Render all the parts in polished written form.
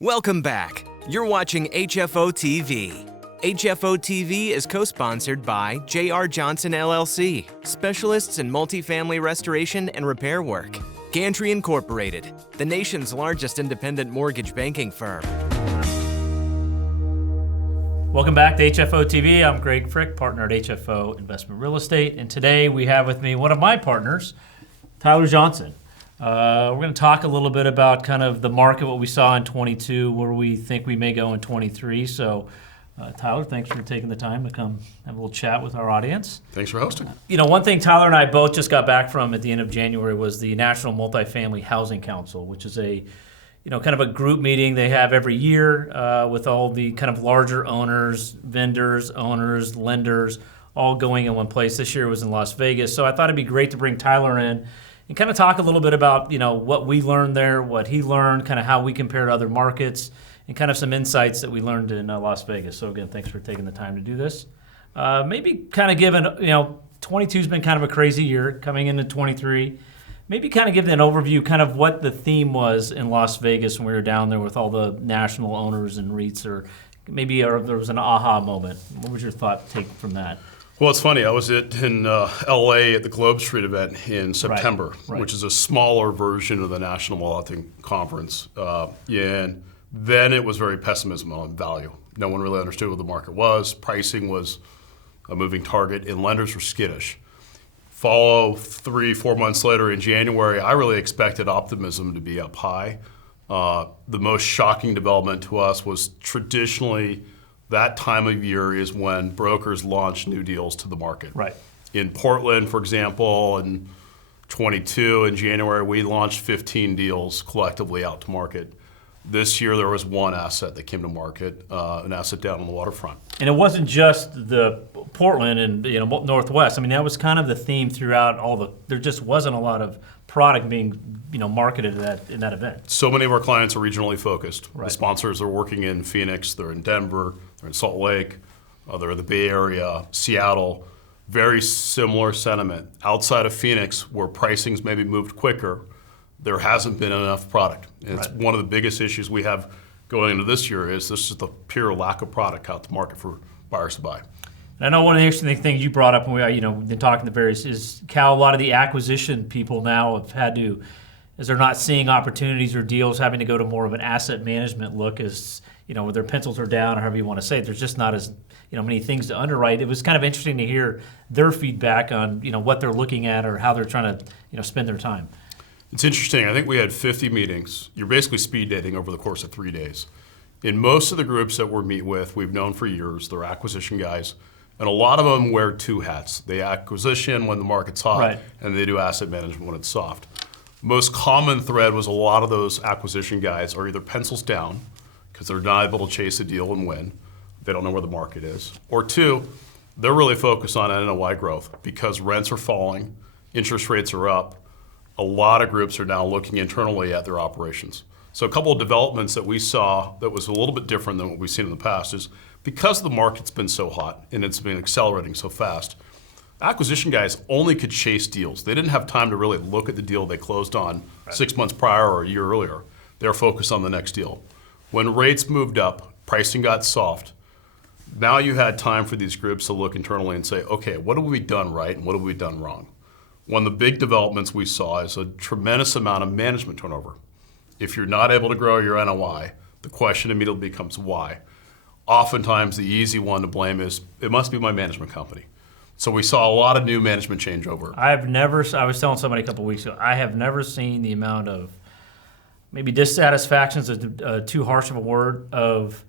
Welcome back. You're watching HFO-TV. HFO-TV is co-sponsored by J.R. Johnson LLC, specialists in multifamily restoration and repair work. Gantry Incorporated, the nation's largest independent mortgage banking firm. Welcome back to HFO-TV. I'm Greg Frick, partner at HFO Investment Real Estate, and today we have with me one of my partners, Tyler Johnson. We're going to talk a little bit about kind of the market, what we saw in 22, where we think we may go in 23. So, Tyler, thanks for taking the time to come have a little chat with our audience. Thanks for hosting. One thing Tyler and I both just got back from at the end of January was the National Multifamily Housing Council, which is a kind of a group meeting they have every year with all the kind of larger owners, vendors, owners, lenders, all going in one place. This year was in Las Vegas. So I thought it'd be great to bring Tyler in and kind of talk a little bit about, what we learned there, what he learned, kind of how we compare to other markets, and kind of some insights that we learned in Las Vegas. So again, thanks for taking the time to do this. Maybe kind of given, 22's been kind of a crazy year coming into 23. Maybe kind of give an overview, kind of what the theme was in Las Vegas when we were down there with all the national owners and REITs, or maybe there was an aha moment. What was your take from that? Well, it's funny. I was in L.A. at the Globe Street event in September, Right. which is a smaller version of the National Multifamily Conference. And then it was very pessimism on value. No one really understood what the market was. Pricing was a moving target, and lenders were skittish. Follow 3-4 months later in January, I really expected optimism to be up high. The most shocking development to us was traditionally that time of year is when brokers launch new deals to the market. Right. In Portland, for example, in 22, in January, we launched 15 deals collectively out to market. This year, there was one asset that came to market, an asset down on the waterfront. And it wasn't just the Portland and Northwest. I mean, that was kind of the theme throughout there just wasn't a lot of product being marketed in that event. So many of our clients are regionally focused. Right. The sponsors are working in Phoenix, they're in Denver, they're in Salt Lake, they're in the Bay Area, Seattle. Very similar sentiment. Outside of Phoenix, where pricing's maybe moved quicker, there hasn't been enough product. And it's one of the biggest issues we have going into this year is this is the pure lack of product out to market for buyers to buy. And I know one of the interesting things you brought up when we been talking to various is, Cal, a lot of the acquisition people now have had to, as they're not seeing opportunities or deals, having to go to more of an asset management look as, where their pencils are down or however you want to say it. There's just not as many things to underwrite. It was kind of interesting to hear their feedback on what they're looking at or how they're trying to spend their time. It's interesting. I think we had 50 meetings. You're basically speed dating over the course of 3 days. In most of the groups that we meet with, we've known for years, they're acquisition guys. And a lot of them wear two hats. They acquisition when the market's hot, right, and they do asset management when it's soft. Most common thread was a lot of those acquisition guys are either pencils down because they're not able to chase a deal and win. They don't know where the market is. Or two, they're really focused on NOI growth because rents are falling, interest rates are up. A lot of groups are now looking internally at their operations. So a couple of developments that we saw that was a little bit different than what we've seen in the past is because the market's been so hot and it's been accelerating so fast, acquisition guys only could chase deals. They didn't have time to really look at the deal they closed on 6 months prior or a year earlier. They were focused on the next deal. When rates moved up, pricing got soft. Now you had time for these groups to look internally and say, okay, what have we done right and what have we done wrong? One of the big developments we saw is a tremendous amount of management turnover. If you're not able to grow your NOI, the question immediately becomes why. Oftentimes the easy one to blame is, it must be my management company. So we saw a lot of new management changeover. I was telling somebody a couple of weeks ago, I have never seen the amount of, maybe dissatisfaction is too harsh of a word, of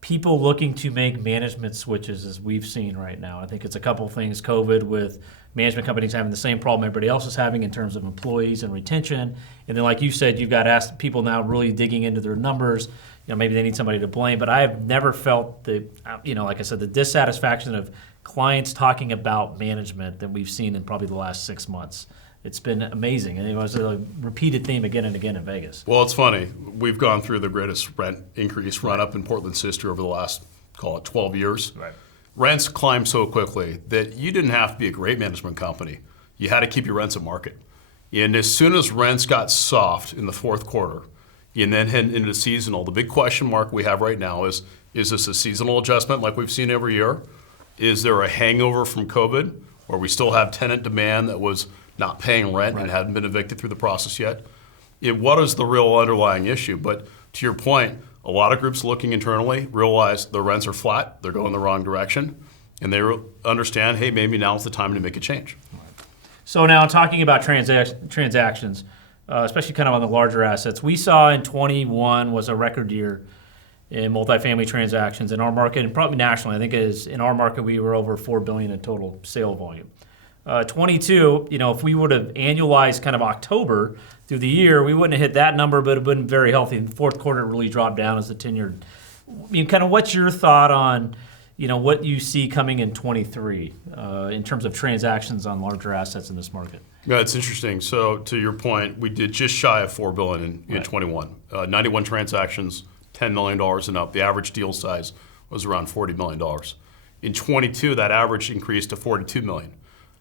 people looking to make management switches as we've seen right now. I think it's a couple of things, COVID with management companies having the same problem everybody else is having in terms of employees and retention. And then like you said, you've got asked people now really digging into their numbers. Maybe they need somebody to blame, but I have never felt the, like I said, the dissatisfaction of clients talking about management that we've seen in probably the last 6 months. It's been amazing, and it was a repeated theme again and again in Vegas. Well, it's funny. We've gone through the greatest rent increase run-up in Portland's history over the last, call it 12 years. Right. Rents climbed so quickly that you didn't have to be a great management company. You had to keep your rents at market. And as soon as rents got soft in the fourth quarter, and then head into seasonal. The big question mark we have right now is this a seasonal adjustment like we've seen every year? Is there a hangover from COVID, or we still have tenant demand that was not paying rent and hadn't been evicted through the process yet? What is the real underlying issue? But to your point, a lot of groups looking internally realize the rents are flat, they're going the wrong direction, and they understand, hey, maybe now's the time to make a change. So now talking about transactions, especially kind of on the larger assets, we saw in 21 was a record year in multifamily transactions in our market, and probably nationally. I think it is in our market we were over $4 billion in total sale volume. 22, if we would have annualized kind of October through the year, we wouldn't have hit that number, but it would have been very healthy. In the fourth quarter, it really dropped down as the 10-year. Kind of what's your thought on, what you see coming in 23 in terms of transactions on larger assets in this market? Yeah, it's interesting. So to your point, we did just shy of $4 billion in 21. 91 transactions, $10 million and up. The average deal size was around $40 million. In 22, that average increased to $42 million.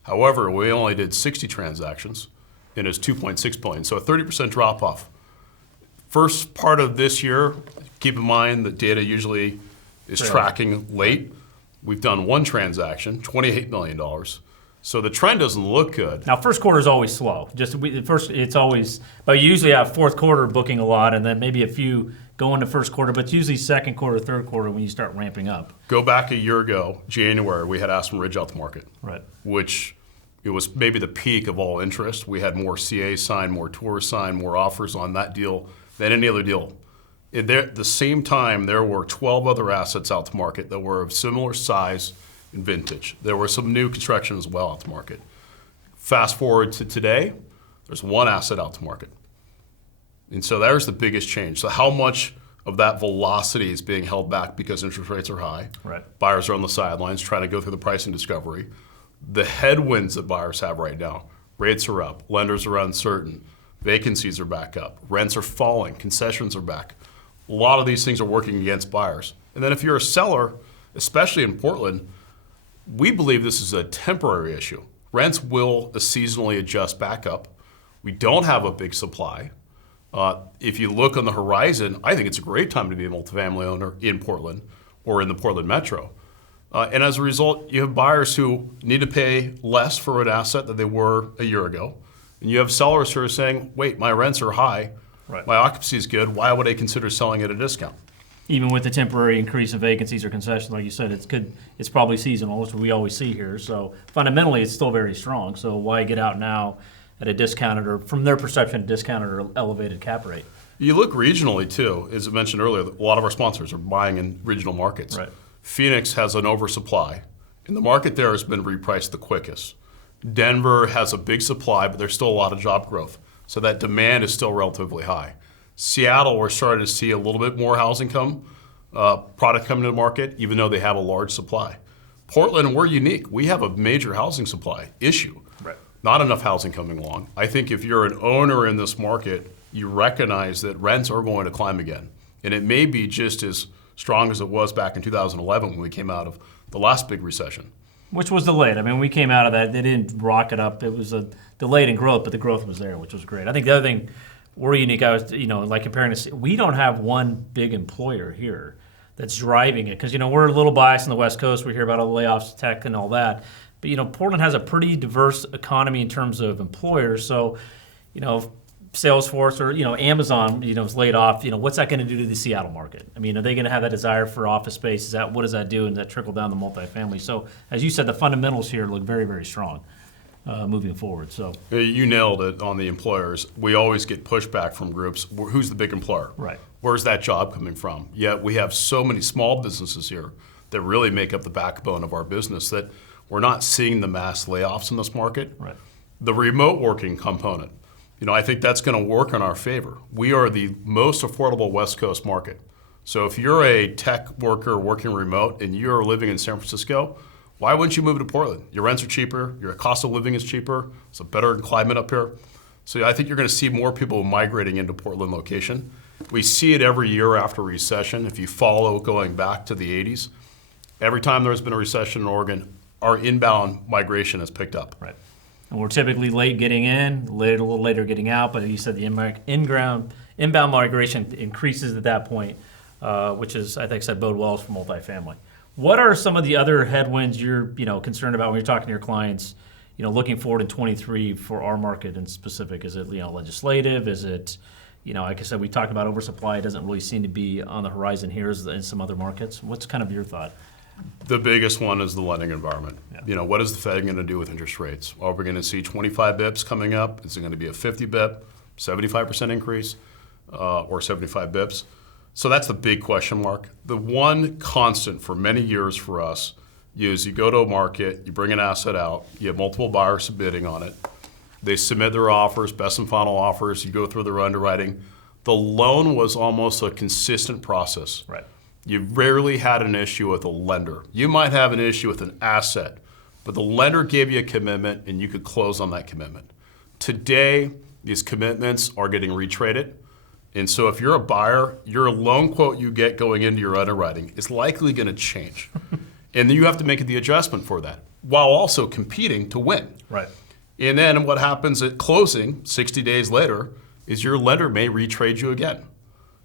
However, we only did 60 transactions, and it's $2.6 billion, so a 30% drop-off. First part of this year, keep in mind that data usually is tracking late. We've done one transaction, $28 million. So the trend doesn't look good. Now, first quarter is always slow. It's always, but you usually have fourth quarter booking a lot, and then maybe a few go into first quarter, but it's usually second quarter, third quarter when you start ramping up. Go back a year ago, January, we had Aspen Ridge out the market, right? Which it was maybe the peak of all interest. We had more CAs signed, more tours signed, more offers on that deal than any other deal. At the same time, there were 12 other assets out to market that were of similar size and vintage. There were some new construction as well out to market. Fast forward to today, there's one asset out to market. And so there's the biggest change. So how much of that velocity is being held back because interest rates are high? Right. Buyers are on the sidelines trying to go through the pricing discovery. The headwinds that buyers have right now, rates are up, lenders are uncertain, vacancies are back up, rents are falling, concessions are back. A lot of these things are working against buyers. And then if you're a seller, especially in Portland, we believe this is a temporary issue. Rents will seasonally adjust back up. We don't have a big supply. If you look on the horizon, I think it's a great time to be a multifamily owner in Portland or in the Portland metro. And as a result, you have buyers who need to pay less for an asset than they were a year ago. And you have sellers who are saying, wait, my rents are high, my occupancy is good, why would I consider selling at a discount? Even with the temporary increase of vacancies or concessions, like you said, it's probably seasonal, which we always see here. So fundamentally, it's still very strong. So why get out now at a discounted, or from their perception, discounted or elevated cap rate? You look regionally too. As I mentioned earlier, a lot of our sponsors are buying in regional markets. Right. Phoenix has an oversupply, and the market there has been repriced the quickest. Denver has a big supply, but there's still a lot of job growth. So that demand is still relatively high. Seattle, we're starting to see a little bit more housing product coming to the market, even though they have a large supply. Portland, we're unique. We have a major housing supply issue. Right. Not enough housing coming along. I think if you're an owner in this market, you recognize that rents are going to climb again. And it may be just as strong as it was back in 2011 when we came out of the last big recession. Which was delayed. I mean, when we came out of that, they didn't rocket up. It was a delayed in growth, but the growth was there, which was great. I think the other thing we're unique, I was, like comparing to, we don't have one big employer here that's driving it. Because, we're a little biased on the West Coast. We hear about all the layoffs, tech, and all that. But, Portland has a pretty diverse economy in terms of employers. So, Salesforce or, Amazon, is laid off. What's that going to do to the Seattle market? I mean, are they going to have that desire for office space? What does that do? And does that trickle down the multifamily? So, as you said, the fundamentals here look very, very strong moving forward. So you nailed it on the employers. We always get pushback from groups. Who's the big employer? Right. Where's that job coming from? Yet we have so many small businesses here that really make up the backbone of our business that we're not seeing the mass layoffs in this market. Right. The remote working component, I think that's going to work in our favor. We are the most affordable West Coast market. So if you're a tech worker working remote and you're living in San Francisco, why wouldn't you move to Portland? Your rents are cheaper, your cost of living is cheaper, it's a better climate up here. So I think you're going to see more people migrating into Portland location. We see it every year after recession. If you follow going back to the 80s, every time there's been a recession in Oregon, our inbound migration has picked up. Right. And we're typically late getting in, a little later getting out, but you said the inbound migration increases at that point, which is, I think, said bode well for multifamily. What are some of the other headwinds you're concerned about when you're talking to your clients, looking forward in 23 for our market in specific? Is it legislative? Is it like I said, we talked about oversupply. It doesn't really seem to be on the horizon here as in some other markets. What's kind of your thought? The biggest one is the lending environment. Yeah. What is the Fed going to do with interest rates? Are we going to see 25 bips coming up? Is it going to be a 50 bip, 75% increase, or 75 bips? So that's the big question mark. The one constant for many years for us is you go to a market, you bring an asset out, you have multiple buyers submitting on it. They submit their offers, best and final offers, you go through their underwriting. The loan was almost a consistent process. Right. You rarely had an issue with a lender. You might have an issue with an asset, but the lender gave you a commitment and you could close on that commitment. Today, these commitments are getting retraded. And so if you're a buyer, your loan quote you get going into your underwriting is likely going to change. And then you have to make the adjustment for that while also competing to win. Right. And then what happens at closing 60 days later is your lender may retrade you again.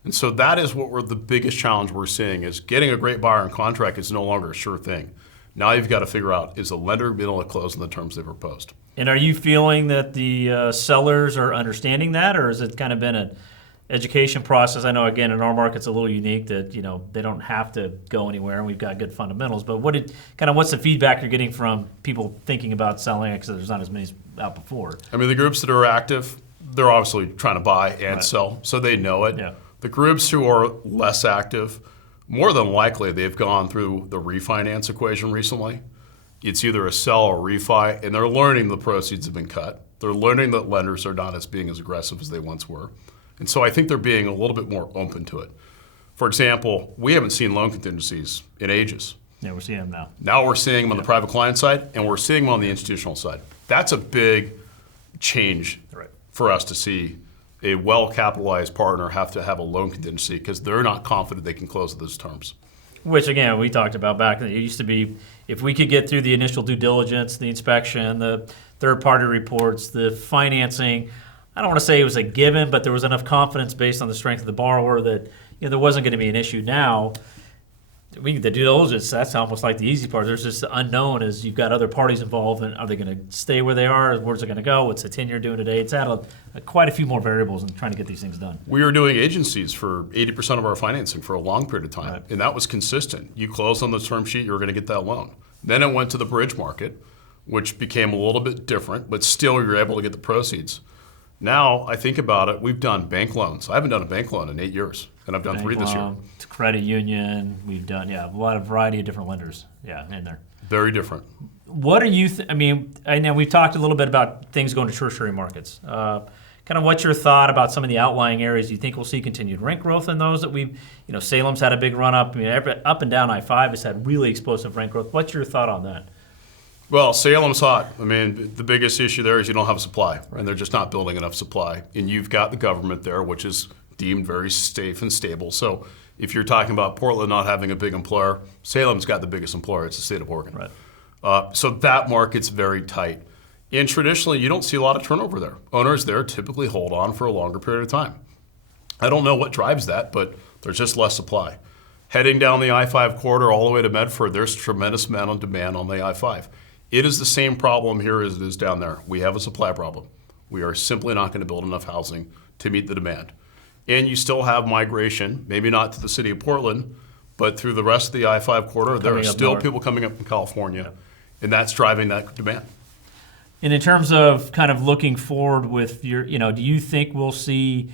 And so that is what the biggest challenge we're seeing is getting a great buyer in contract is no longer a sure thing. Now you've got to figure out, is the lender being able to close on the terms they proposed? And are you feeling that the sellers are understanding that, or has it kind of been an education process? I know, again, in our market, it's a little unique that they don't have to go anywhere, and we've got good fundamentals. But what's the feedback you're getting from people thinking about selling it, because there's not as many out before? I mean, the groups that are active, they're obviously trying to buy and sell, so they know it. Yeah. The groups who are less active, more than likely, they've gone through the refinance equation recently. It's either a sell or refi, and they're learning the proceeds have been cut. They're learning that lenders are not being as aggressive as they once were. And so I think they're being a little bit more open to it. For example, we haven't seen loan contingencies in ages. Yeah, we're seeing them now. Now we're seeing them on the private client side, and we're seeing them on the institutional side. That's a big change for us to see a well-capitalized partner have to have a loan contingency because they're not confident they can close at those terms. Which, again, we talked about back then. It used to be if we could get through the initial due diligence, the inspection, the third-party reports, the financing, I don't want to say it was a given, but there was enough confidence based on the strength of the borrower that there wasn't going to be an issue. Now, the due diligence, that's almost like the easy part. There's just the unknown as you've got other parties involved, and are they going to stay where they are? Where's it going to go? What's the 10-year doing today? It's added quite a few more variables in trying to get these things done. We were doing agencies for 80% of our financing for a long period of time, and that was consistent. You closed on the term sheet, you were going to get that loan. Then it went to the bridge market, which became a little bit different, but still you were able to get the proceeds. Now, I think about it, we've done bank loans. I haven't done a bank loan in 8 years, and I've done 3 this year. Credit union, we've done, a lot of variety of different lenders, in there. Very different. What are you, I know we've talked a little bit about things going to tertiary markets. Kind of what's your thought about some of the outlying areas? Do you think we'll see continued rent growth in those that we've, Salem's had a big run up. Up and down I-5 has had really explosive rent growth. What's your thought on that? Well, Salem's hot. The biggest issue there is you don't have supply, and they're just not building enough supply. And you've got the government there, which is deemed very safe and stable. So if you're talking about Portland not having a big employer, Salem's got the biggest employer. It's the state of Oregon. Right. So that market's very tight. And traditionally, you don't see a lot of turnover there. Owners there typically hold on for a longer period of time. I don't know what drives that, but there's just less supply. Heading down the I-5 corridor all the way to Medford, there's a tremendous amount of demand on the I-5. It is the same problem here as it is down there. We have a supply problem. We are simply not going to build enough housing to meet the demand. And you still have migration, maybe not to the city of Portland, but through the rest of the I-5 corridor, there are still people coming up from California, and that's driving that demand. And in terms of kind of looking forward with your, do you think we'll see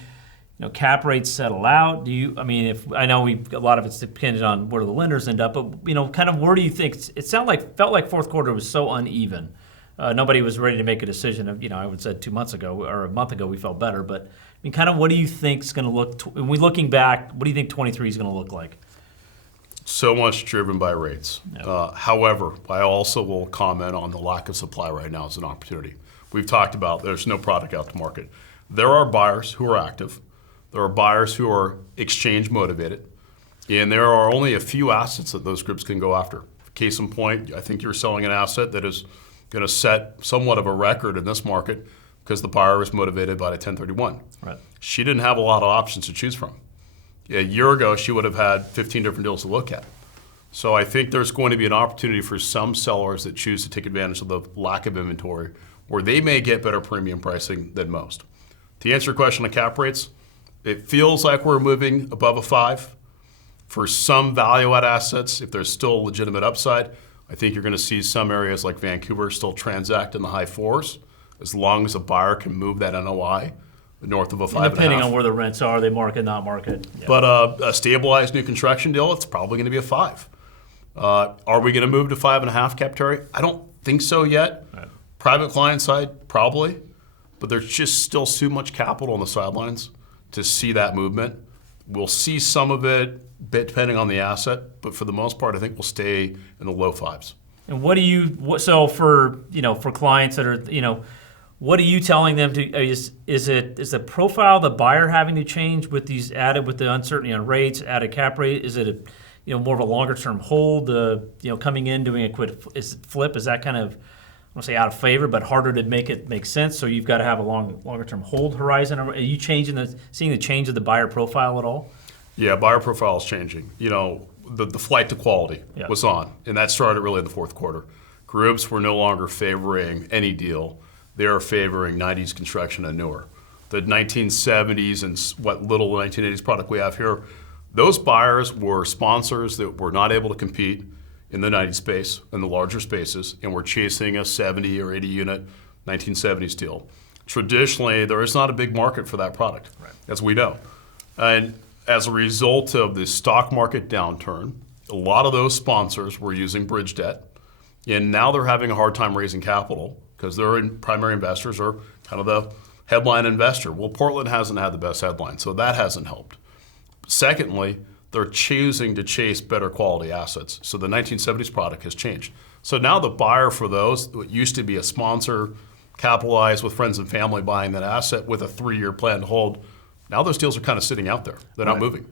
cap rates settle out? If I know a lot of it's dependent on where the lenders end up, but kind of where do you think it felt like fourth quarter was so uneven. Nobody was ready to make a decision. I would say 2 months ago or a month ago we felt better, but kind of what do you think is going to look? When we're looking back, what do you think 23 is going to look like? So much driven by rates. Yep. However, I also will comment on the lack of supply right now as an opportunity. We've talked about there's no product out to market. There are buyers who are active. There are buyers who are exchange motivated, and there are only a few assets that those groups can go after. Case in point, I think you're selling an asset that is going to set somewhat of a record in this market. because the buyer was motivated by the 1031. Right. She didn't have a lot of options to choose from. A year ago, she would have had 15 different deals to look at. So I think there's going to be an opportunity for some sellers that choose to take advantage of the lack of inventory, where they may get better premium pricing than most. To answer your question on cap rates, it feels like we're moving above a 5. For some value-add assets, if there's still legitimate upside, I think you're going to see some areas like Vancouver still transact in the high 4s, as long as a buyer can move that NOI north of a 5.5. Depending on where the rents are, they market, not market. Yeah. But a stabilized new construction deal, it's probably going to be a 5. Are we going to move to 5.5 cap, Terry? I don't think so yet. Right. Private client side, probably. But there's just still too much capital on the sidelines to see that movement. We'll see some of it, depending on the asset, but for the most part, I think we'll stay in the low 5s. And so for clients that are, what are you telling them to, is the profile of the buyer having to change with these added, with the uncertainty on rates, added cap rate? Is it more of a longer term hold, coming in, doing a quick flip? Is that kind of, I don't say out of favor, but harder to make it make sense? So you've got to have a longer term hold horizon. Are you seeing the change of the buyer profile at all? Yeah, buyer profile is changing. The flight to quality was on, and that started really in the fourth quarter. Groups were no longer favoring any deal. They are favoring 90s construction and newer. The 1970s and what little 1980s product we have here, those buyers were sponsors that were not able to compete in the 90s space, in the larger spaces, and were chasing a 70 or 80 unit 1970s deal. Traditionally, there is not a big market for that product, right, as we know. And as a result of the stock market downturn, a lot of those sponsors were using bridge debt, and now they're having a hard time raising capital because their primary investors are kind of the headline investor. Well, Portland hasn't had the best headline, so that hasn't helped. Secondly, they're choosing to chase better quality assets. So the 1970s product has changed. So now the buyer for those, what used to be a sponsor, capitalized with friends and family buying that asset with a 3-year plan to hold, now those deals are kind of sitting out there. They're not moving.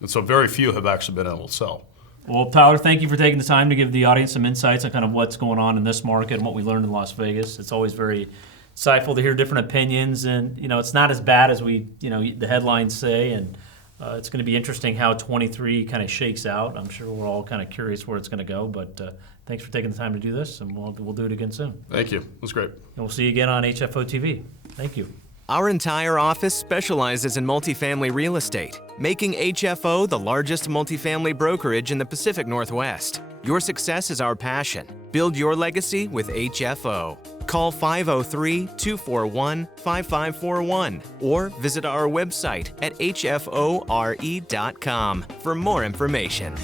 And so very few have actually been able to sell. Well, Tyler, thank you for taking the time to give the audience some insights on kind of what's going on in this market and what we learned in Las Vegas. It's always very insightful to hear different opinions, and it's not as bad as the headlines say, and it's going to be interesting how 23 kind of shakes out. I'm sure we're all kind of curious where it's going to go, but thanks for taking the time to do this, and we'll do it again soon. Thank you. It was great. And we'll see you again on HFO-TV. Thank you. Our entire office specializes in multifamily real estate, making HFO the largest multifamily brokerage in the Pacific Northwest. Your success is our passion. Build your legacy with HFO. Call 503-241-5541 or visit our website at hfore.com for more information.